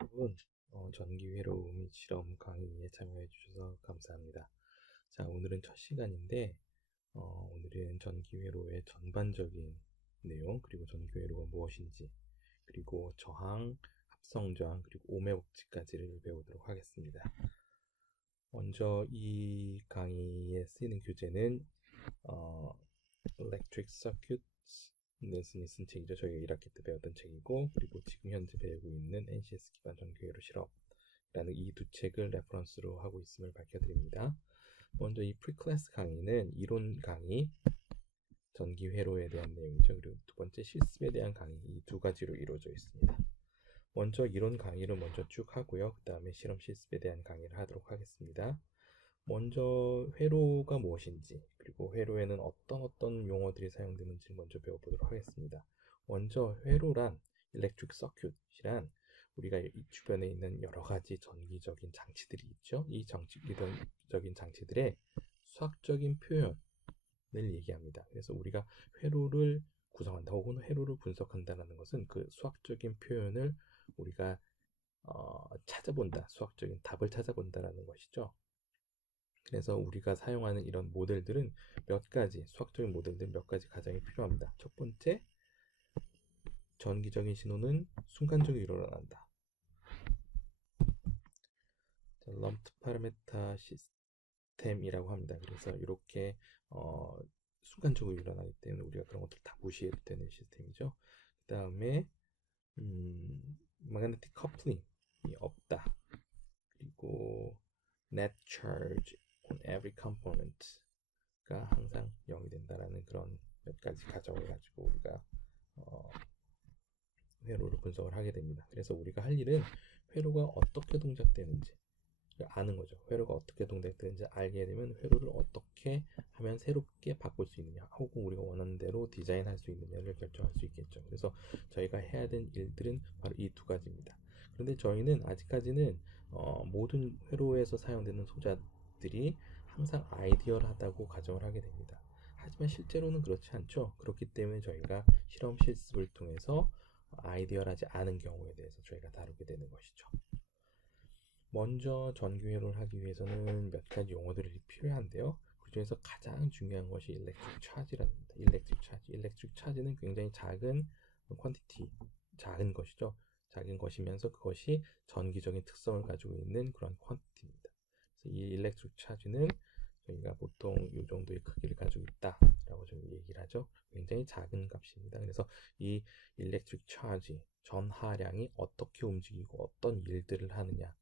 여러분, 전기회로 및 실험 강의에 참여해 주셔서 감사합니다. 자, 오늘은 첫 시간인데, 오늘은 전기회로의 전반적인 내용, 그리고 전기회로가 무엇인지, 그리고 저항, 합성 저항, 그리고 오매 법칙까지를 배우도록 하겠습니다. 먼저 이 강의에 쓰이는 교재는 Electric Circuits 넬슨이 쓴 책이죠. 저희가 1학기 때 배웠던 책이고, 그리고 지금 현재 배우고 있는 NCS 기반 전기회로 실험이라는 이 두 책을 레퍼런스로 하고 있음을 밝혀드립니다. 먼저 이 프리클래스 강의는 이론 강의, 전기회로에 대한 내용이죠. 그리고 두 번째 실습에 대한 강의, 이 두 가지로 이루어져 있습니다. 먼저 이론 강의를 먼저 쭉 하고요. 그 다음에 실험 실습에 대한 강의를 하도록 하겠습니다. 먼저 회로가 무엇인지, 그리고 회로에는 어떤 용어들이 사용되는지 먼저 배워보도록 하겠습니다. 먼저 회로란 일렉트릭 서큐트란 우리가 이 주변에 있는 여러 가지 전기적인 장치들이 있죠. 이 전기적인 장치들의 수학적인 표현을 얘기합니다. 그래서 우리가 회로를 구성한다 혹은 회로를 분석한다는 것은 그 수학적인 표현을 우리가 찾아본다, 수학적인 답을 찾아본다라는 것이죠. 그래서 우리가 사용하는 이런 모델들은 몇 가지, 수학적인 모델들 몇 가지 과정이 필요합니다. 첫 번째, 전기적인 신호는 순간적으로 일어난다. 럼프트 파라메터 시스템이라고 합니다. 그래서 이렇게 순간적으로 일어나기 때문에 우리가 그런 것들 다 무시해도 되는 시스템이죠. 그 다음에 magnetic coupling이 없다. 그리고 net charge on every component가 항상 0이 된다라는 그런 몇 가지 가정을 가지고 우리가 회로를 분석을 하게 됩니다. 그래서 우리가 할 일은 회로가 어떻게 동작되는지 아는 거죠. 회로가 어떻게 동작되는지 알게 되면 회로를 어떻게 하면 새롭게 바꿀 수 있느냐, 혹은 우리가 원하는 대로 디자인할 수 있느냐를 결정할 수 있겠죠. 그래서 저희가 해야 되는 일들은 바로 이 두 가지입니다. 그런데 저희는 아직까지는 모든 회로에서 사용되는 소자들이 항상 아이디얼하다고 가정을 하게 됩니다. 하지만 실제로는 그렇지 않죠. 그렇기 때문에 저희가 실험 실습을 통해서 아이디얼하지 않은 경우에 대해서 저희가 다루게 되는 것이죠. 먼저 전기회로를 하기 위해서는 몇 가지 용어들이 필요한데요. 그 중에서 가장 중요한 것이 일렉트릭 차지랍니다. 일렉트릭 차지는 굉장히 작은 퀀티티, 작은 것이죠. 작은 것이면서 그것이 전기적인 특성을 가지고 있는 그런 퀀티티입니다. 그래서 이 일렉트릭 차지는 저희가 보통 이 정도의 크기를 가지고 있다라고 저희 얘기를 하죠. 굉장히 작은 값입니다. 그래서 이 일렉트릭 차지, 전하량이 어떻게 움직이고 어떤 일들을 하느냐,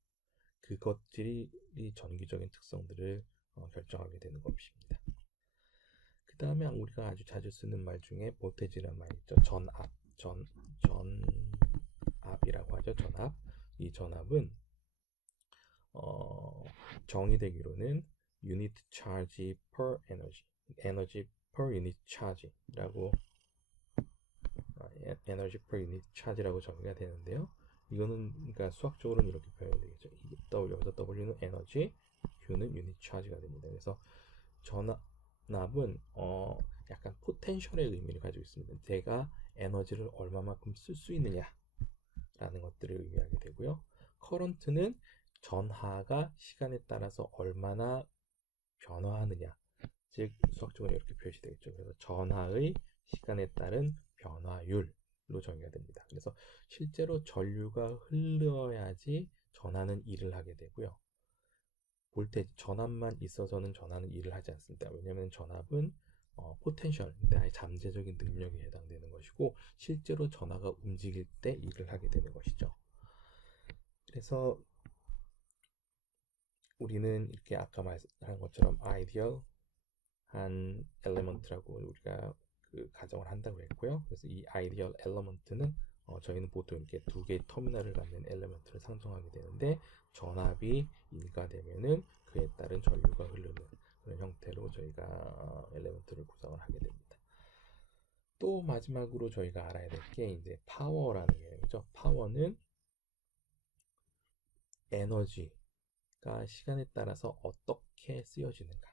그것들이 전기적인 특성들을 결정하게 되는 것입니다. 그 다음에 우리가 아주 자주 쓰는 말 중에 볼테지라는 말이 있죠. 전압이라고 하죠. 전압. 이 전압은 정의되기로는 unit charge per energy per unit charge라고 에너지 per unit charge라고 정의가 되는데요. 이거는 그러니까 수학적으로는 이렇게 표현이 되겠죠. 여기서 W는 에너지, Q는 유닛 차지가 됩니다. 그래서 전압은 약간 포텐셜의 의미를 가지고 있습니다. 내가 에너지를 얼마만큼 쓸 수 있느냐라는 것들을 의미하게 되고요. 커런트는 전하가 시간에 따라서 얼마나 변화하느냐, 즉 수학적으로 이렇게 표시되겠죠. 그래서 전하의 시간에 따른 변화율로 정의가 됩니다. 그래서 실제로 전류가 흘러야지 전하는 일을 하게 되고요. 볼테지 전압만 있어서는 전하는 일을 하지 않습니다. 왜냐하면 전압은 포텐셜, 나의 잠재적인 능력에 해당되는 것이고 실제로 전하가 움직일 때 일을 하게 되는 것이죠. 그래서 우리는 이렇게 아까 말한 것처럼 아이디얼 한 엘레먼트라고 우리가 가정을 한다고 했고요. 그래서 이 아이디얼 엘레먼트는 저희는 보통 이렇게 두 개의 터미널을 갖는 엘레먼트를 상정하게 되는데, 전압이 1가 되면은 그에 따른 전류가 흐르는 그런 형태로 저희가 엘레먼트를 구성을 하게 됩니다. 또 마지막으로 저희가 알아야 될 게 이제 파워라는 개념이죠. 파워는 에너지가 시간에 따라서 어떻게 쓰여지는가가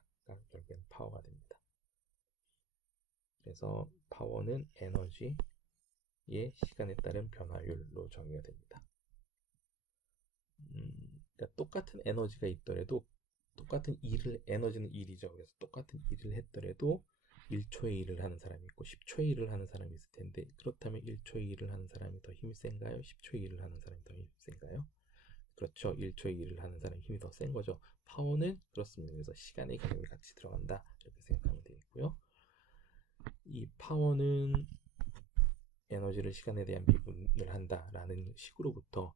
결국엔 파워가 됩니다. 그래서 파워는 에너지의 시간에 따른 변화율로 정의가 됩니다. 그러니까 똑같은 에너지가 있더라도 똑같은 에너지는 1이죠. 그래서 똑같은 일을 했더라도 1초의 일을 하는 사람이 있고 10초의 일을 하는 사람이 있을 텐데, 그렇다면 1초의 일을 하는 사람이 더 힘이 센가요? 10초의 일을 하는 사람이 더 힘이 센가요? 그렇죠. 1초의 일을 하는 사람이 힘이 더 센 거죠. 파워는 그렇습니다. 그래서 시간의 개념이 같이 들어간다, 이렇게 생각하면 되겠고요. 이 파워는 에너지를 시간에 대한 미분을 한다라는 식으로부터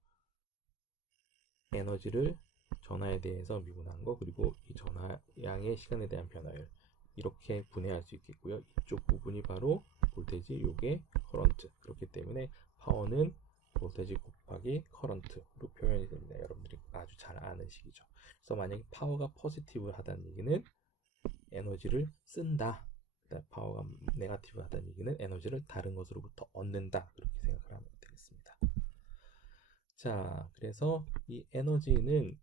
에너지를 전하에 대해서 미분한 거, 그리고 이 전하량의 시간에 대한 변화율, 이렇게 분해할 수 있겠고요. 이쪽 부분이 바로 볼테지, 요게 커런트. 그렇기 때문에 파워는 볼테지 곱하기 커런트로 표현이 됩니다. 여러분들이 아주 잘 아는 식이죠. 그래서 만약에 파워가 포지티브 하다는 얘기는 에너지를 쓴다, 파워가 네가티브 하다는 얘기는 에너지를 다른 것으로부터 얻는다, 그렇게 생각을 하면 되겠습니다. 자, 그래서 이 에너지는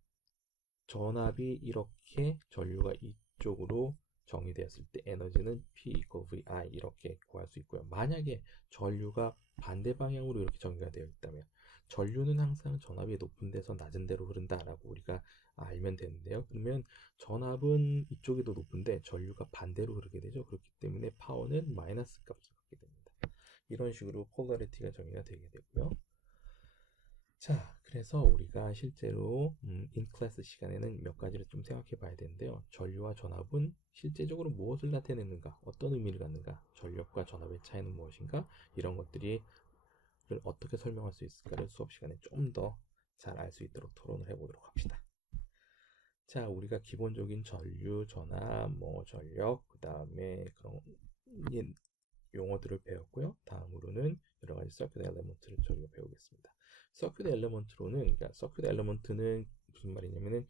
전압이 이렇게 전류가 이쪽으로 정의되었을 때 에너지는 P equal VI 이렇게 구할 수 있고요. 만약에 전류가 반대 방향으로 이렇게 전개가 되어 있다면 전류는 항상 전압이 높은 데서 낮은 데로 흐른다라고 우리가 알면 되는데요. 그러면 전압은 이쪽이 더 높은데 전류가 반대로 흐르게 되죠. 그렇기 때문에 파워는 마이너스 값을 갖게 됩니다. 이런 식으로 폴라리티가 정의가 되게 되고요. 자, 그래서 우리가 실제로 인클래스 시간에는 몇 가지를 좀 생각해 봐야 되는데요. 전류와 전압은 실제적으로 무엇을 나타내는가, 어떤 의미를 갖는가, 전력과 전압의 차이는 무엇인가, 이런 것들을 어떻게 설명할 수 있을까를 수업 시간에 좀 더 잘 알 수 있도록 토론을 해보도록 합시다. 자, 우리가 기본적인 전류, 전압, 전력, 그 다음에 그런 용어들을 배웠고요. 다음으로는 여러 가지 서큐트 엘리먼트를 저희가 배우겠습니다. 서큐트 엘리먼트로는, 그러니까 서큐트 엘리먼트는 무슨 말이냐면은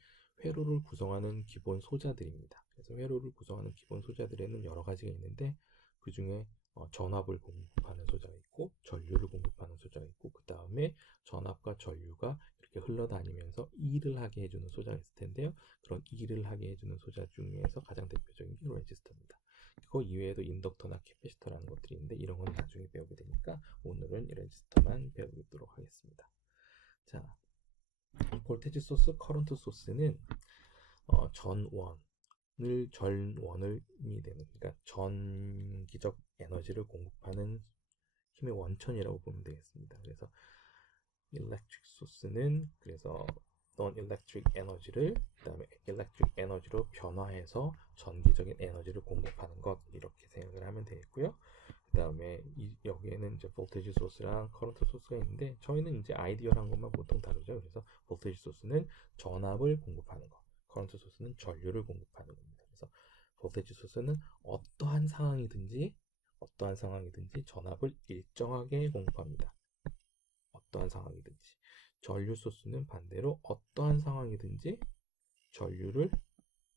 회로를 구성하는 기본 소자들입니다. 그래서 회로를 구성하는 기본 소자들에는 여러 가지가 있는데, 그 중에 전압을 공급하는 소자가 있고 전류를 공급하는 소자가 있고, 그 다음에 전압과 전류가 이렇게 흘러다니면서 일을 하게 해주는 소자가 있을 텐데요. 그런 일을 하게 해주는 소자 중에서 가장 대표적인 게 레지스터입니다. 그거 이외에도 인덕터나 캐패시터라는 것들이 있는데 이런 건 나중에 배우게 되니까 오늘은 레지스터만 배우도록 하겠습니다. 자, 볼테지 소스, 커런트 소스는 전원을 이 되는, 그러니까 전기적 에너지를 공급하는 힘의 원천이라고 보면 되겠습니다. 그래서 일렉트릭 소스는 그래서 non electric 에너지를 그다음에 electric 에너지로 변화해서 전기적인 에너지를 공급하는 것, 이렇게 생각을 하면 되겠고요. 그다음에 여기에는 이제 볼테지 소스랑 커런트 소스가 있는데 저희는 이제 아이디어란 것만 보통 다루죠. 그래서 볼테지 소스는 전압을 공급하는 것, 커런트 소스는 전류를 공급하는 겁니다. 그래서 볼테지 소스는 어떠한 상황이든지 전압을 일정하게 공급합니다. 어떠한 상황이든지. 전류 소스는 반대로 어떠한 상황이든지 전류를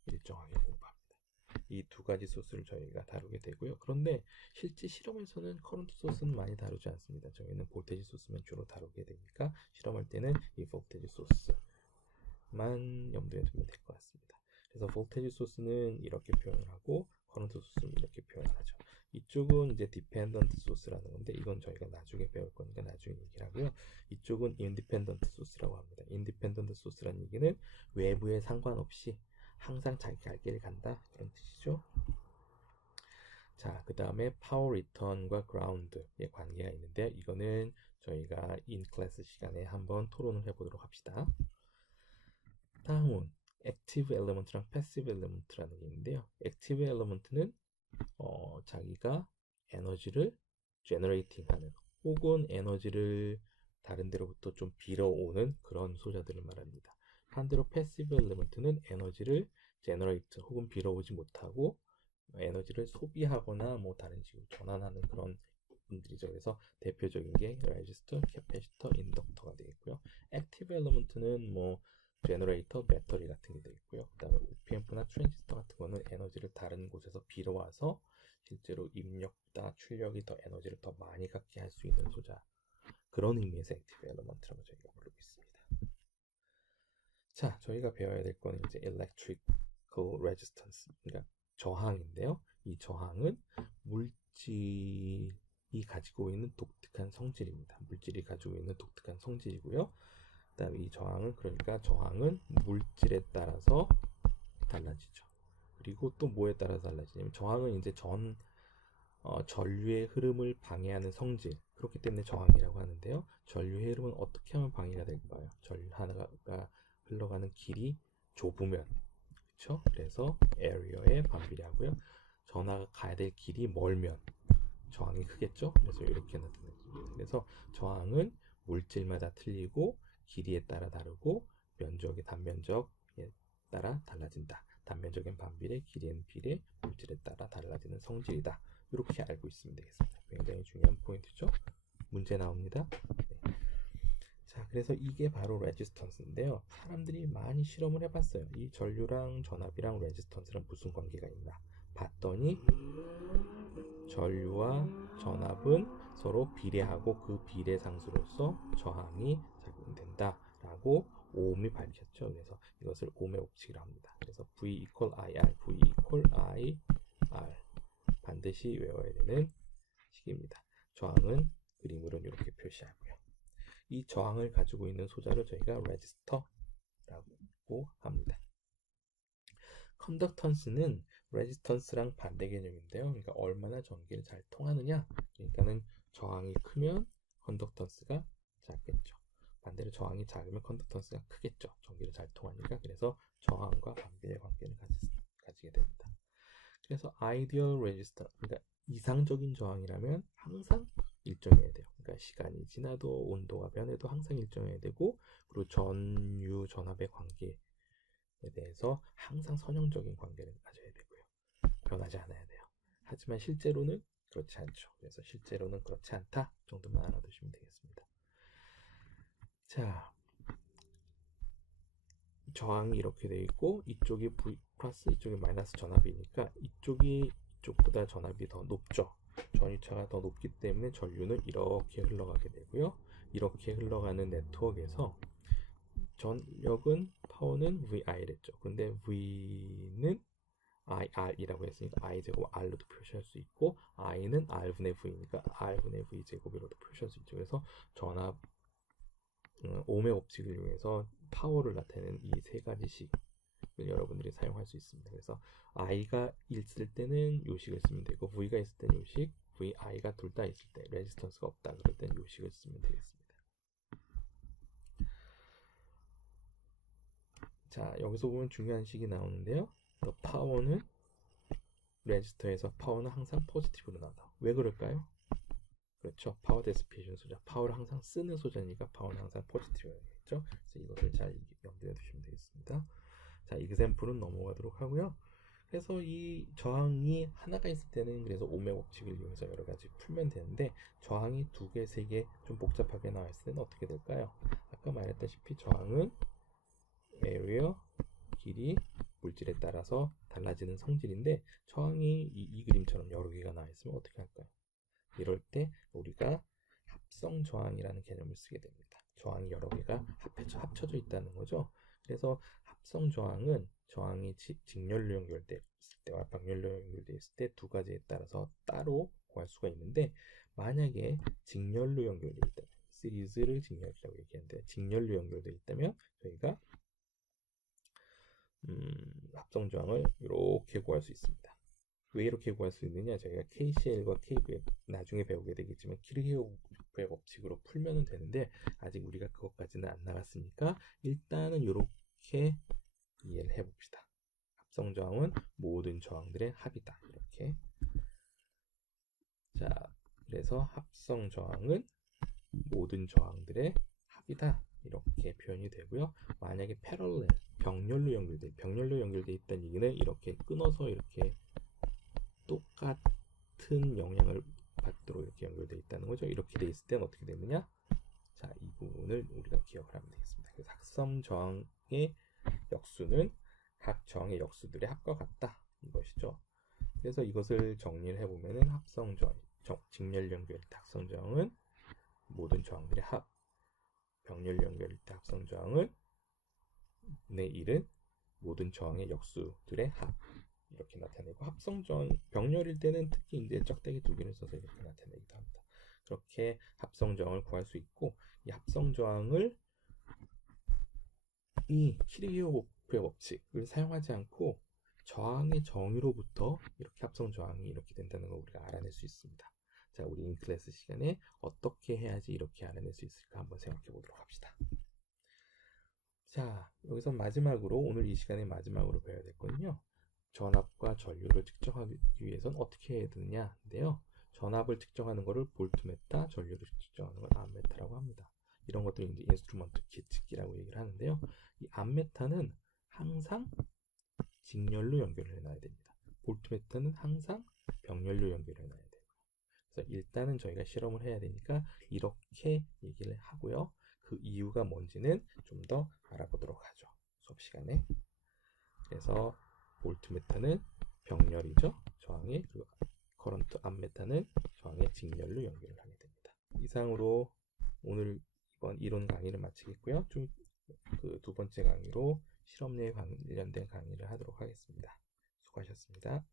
일정하게 공급합니다. 이 두 가지 소스를 저희가 다루게 되고요. 그런데 실제 실험에서는 커런트 소스는 많이 다루지 않습니다. 저희는 볼테지 소스만 주로 다루게 되니까 실험할 때는 이 볼테지 소스만 염두에 두면 될 것 같습니다. 그래서 볼테지 소스는 이렇게 표현을 하고 커런트 소스는 이렇게 표현을 하죠. 이쪽은 이제 디펜던트 소스라는 건데 이건 저희가 나중에 배울 거니까 나중에 얘기를 하고요. 이쪽은 인디펜던트 소스라고 합니다. 인디펜던트 소스라는 얘기는 외부에 상관없이 항상 자기 갈 길을 간다, 그런 뜻이죠. 자, 그 다음에 파워 리턴과 그라운드의 관계가 있는데 이거는 저희가 인 클래스 시간에 한번 토론을 해보도록 합시다. 다음은 액티브 엘리먼트랑 패시브 엘리먼트라는 게 있는데요. 액티브 엘리먼트는 자기가 에너지를 제너레이팅 하는 혹은 에너지를 다른 데로부터 좀 빌어오는 그런 소자들을 말합니다. 반대로 패시브 엘리먼트는 에너지를 제너레이트 혹은 빌어오지 못하고 에너지를 소비하거나 다른 식으로 전환하는 그런 분들이죠. 그래서 대표적인 게 레지스터, 캐패시터, 인덕터가 되겠고요. 액티브 엘리먼트는 제너레이터, 배터리 같은 게 되겠고요. 그 다음에 OPM프나 트랜지스터 같은 거는 에너지를 다른 곳에서 빌어와서 실제로 입력보다 출력이 더 에너지를 더 많이 갖게 할 수 있는 소자, 그런 의미에서 액티브 엘리먼트라고 저희가 부르고 있습니다. 자, 저희가 배워야 될 거는 이제 electrical resistance, 그러니까 저항인데요. 이 저항은 물질이 가지고 있는 독특한 성질입니다. 물질이 가지고 있는 독특한 성질이고요. 그다음에 이 저항은 그러니까 저항은 물질에 따라서 달라지죠. 그리고 또 뭐에 따라서 달라지냐면 저항은 이제 전류의 흐름을 방해하는 성질 그렇기 때문에 저항이라고 하는데요. 전류의 흐름은 어떻게 하면 방해가 될까요? 전류 하나가 흘러가는 길이 좁으면 그렇죠? 그래서 area에 반비례하고요. 전하가 가야 될 길이 멀면 저항이 크겠죠? 그래서 이렇게 나타납니다. 그래서 저항은 물질마다 틀리고 길이에 따라 다르고 면적의 단면적에 따라 달라진다. 단면적엔 반비례, 길이엔 비례, 물질에 따라 달라지는 성질이다. 이렇게 알고 있으면 되겠습니다. 굉장히 중요한 포인트죠. 문제 나옵니다. 네. 자, 그래서 이게 바로 레지스턴스인데요. 사람들이 많이 실험을 해봤어요. 이 전류랑 전압이랑 레지스턴스랑 무슨 관계가 있나 봤더니 전류와 전압은 서로 비례하고 그 비례 상수로서 저항이 작용된다라고 오음이 밝혔죠. 그래서 이것을 오음의 법칙이라고 합니다. 그래서 V equal IR, V equal IR 반드시 외워야 되는 식입니다. 저항은 그림으로는 이렇게 표시하고요. 이 저항을 가지고 있는 소자를 저희가 레지스터라고 합니다. 컨덕턴스는 레지스턴스랑 반대 개념인데요. 그러니까 얼마나 전기를 잘 통하느냐. 그러니까는 저항이 크면 컨덕턴스가 작겠죠. 반대로 저항이 작으면 컨덕턴스가 크겠죠. 전기를 잘 통하니까. 그래서 저항과 반비례 관계를 가지게 됩니다. 그래서 아이디얼 레지스터, 그러니까 이상적인 저항이라면 항상 일정해야 돼요. 그러니까 시간이 지나도 온도가 변해도 항상 일정해야 되고, 그리고 전류 전압의 관계에 대해서 항상 선형적인 관계를 가져야 되고요. 변하지 않아야 돼요. 하지만 실제로는 그렇지 않죠. 그래서 실제로는 그렇지 않다 정도만 알아두시면 되겠습니다. 자, 저항이 이렇게 되어 있고 이쪽이 V 플러스 이쪽이 마이너스 전압이니까 이쪽이 이쪽보다 전압이 더 높죠. 전위차가 더 높기 때문에 전류는 이렇게 흘러가게 되고요. 이렇게 흘러가는 네트워크에서 전력은 파워는 VI랬죠. 근데 V는 IR이라고 했으니까 I제곱 R로도 표시할 수 있고 I는 R분의 V니까 R분의 V 제곱이라도 표시할 수 있죠. 그래서 전압 오음의 법칙을 이용해서 파워를 나타내는 이 세 가지 식을 여러분들이 사용할 수 있습니다. 그래서 I가 있을 때는 요식을 쓰면 되고 V가 있을 때는 요식, VI가 둘 다 있을 때 레지스턴스가 없다 그럴 때는 요식을 쓰면 되겠습니다. 자, 여기서 보면 중요한 식이 나오는데요. 파워는 레지스터에서 파워는 항상 포지티브로 나온다. 왜 그럴까요? 그렇죠. 파워 데시페이션 소자. 파워를 항상 쓰는 소자니까 파워는 항상 포지티브겠죠. 그래서 이것을 잘 염두에 두시면 되겠습니다. 자, 이그샘플은 넘어가도록 하고요. 그래서 이 저항이 하나가 있을 때는 그래서 오음의 법칙을 이용해서 여러 가지 풀면 되는데 저항이 두 개, 세 개 좀 복잡하게 나와 있을 때는 어떻게 될까요? 아까 말했다시피 저항은 area, 길이, 물질에 따라서 달라지는 성질인데 저항이 이 그림처럼 여러 개가 나와 있으면 어떻게 할까요? 이럴 때 우리가 합성 저항이라는 개념을 쓰게 됩니다. 저항이 여러 개가 합쳐져 있다는 거죠. 그래서 합성 저항은 저항이 직렬로 연결되어 있을 때와 병렬로 연결되어 있을 때 두 가지에 따라서 따로 구할 수가 있는데 만약에 직렬로 연결되어 있다면 시리즈를 직렬이라고 얘기하는데 직렬로 연결되어 있다면 저희가 합성 저항을 이렇게 구할 수 있습니다. 왜 이렇게 구할 수 있느냐? 저희가 KCL과 KVF 나중에 배우게 되겠지만 키르히오프의 법칙으로 풀면 되는데 아직 우리가 그것까지는 안 나갔으니까 일단은 이렇게 이해를 해봅시다. 합성 저항은 모든 저항들의 합이다. 이렇게. 자, 그래서 합성 저항은 모든 저항들의 합이다. 이렇게 표현이 되고요. 만약에 패럴렐 병렬로 연결돼 있다는 얘기는 이렇게 끊어서 이렇게 똑같은 영향을 받도록 이렇게 연결되어 있다는 거죠. 이렇게 돼 있을 때는 어떻게 되느냐? 자, 이 부분을 우리가 기억을 하면 되겠습니다. 그래서 합성 저항의 역수는 각 저항의 역수들의 합과 같다. 이것이죠. 그래서 이것을 정리를 해보면은 합성 저항, 직렬 연결 합성 저항은 모든 저항들의 합, 병렬 연결 합성 저항은 내 1은 모든 저항의 역수들의 합. 이렇게 나타내고 합성 저항 병렬일 때는 특히 이제 짝대기 두 개를 써서 이렇게 나타내기도 합니다. 그렇게 합성 저항을 구할 수 있고 이 합성 저항을 이 키르기오프의 법칙을 사용하지 않고 저항의 정의로부터 이렇게 합성 저항이 이렇게 된다는 걸 우리가 알아낼 수 있습니다. 자, 우리 인클래스 시간에 어떻게 해야지 이렇게 알아낼 수 있을까 한번 생각해 보도록 합시다. 자, 여기서 마지막으로 오늘 이 시간의 마지막으로 배워야 될 거는요. 전압과 전류를 측정하기 위해서는 어떻게 해야 되느냐인데요. 전압을 측정하는 것을 볼트메타, 전류를 측정하는 걸 암메타라고 합니다. 이런 것들이 이제 인스트루먼트 계측기라고 얘기를 하는데요. 이 암메타는 항상 직렬로 연결을 해놔야 됩니다. 볼트메타는 항상 병렬로 연결을 해놔야 돼요. 그래서 일단은 저희가 실험을 해야 되니까 이렇게 얘기를 하고요. 그 이유가 뭔지는 좀 더 알아보도록 하죠. 수업 시간에. 그래서 볼트메타는 병렬이죠. 저항의, 그리고 커런트 암메타는 저항의 직렬로 연결을 하게 됩니다. 이상으로 오늘 이번 이론 강의를 마치겠고요. 좀 그 두 번째 강의로 실험에 관련된 강의를 하도록 하겠습니다. 수고하셨습니다.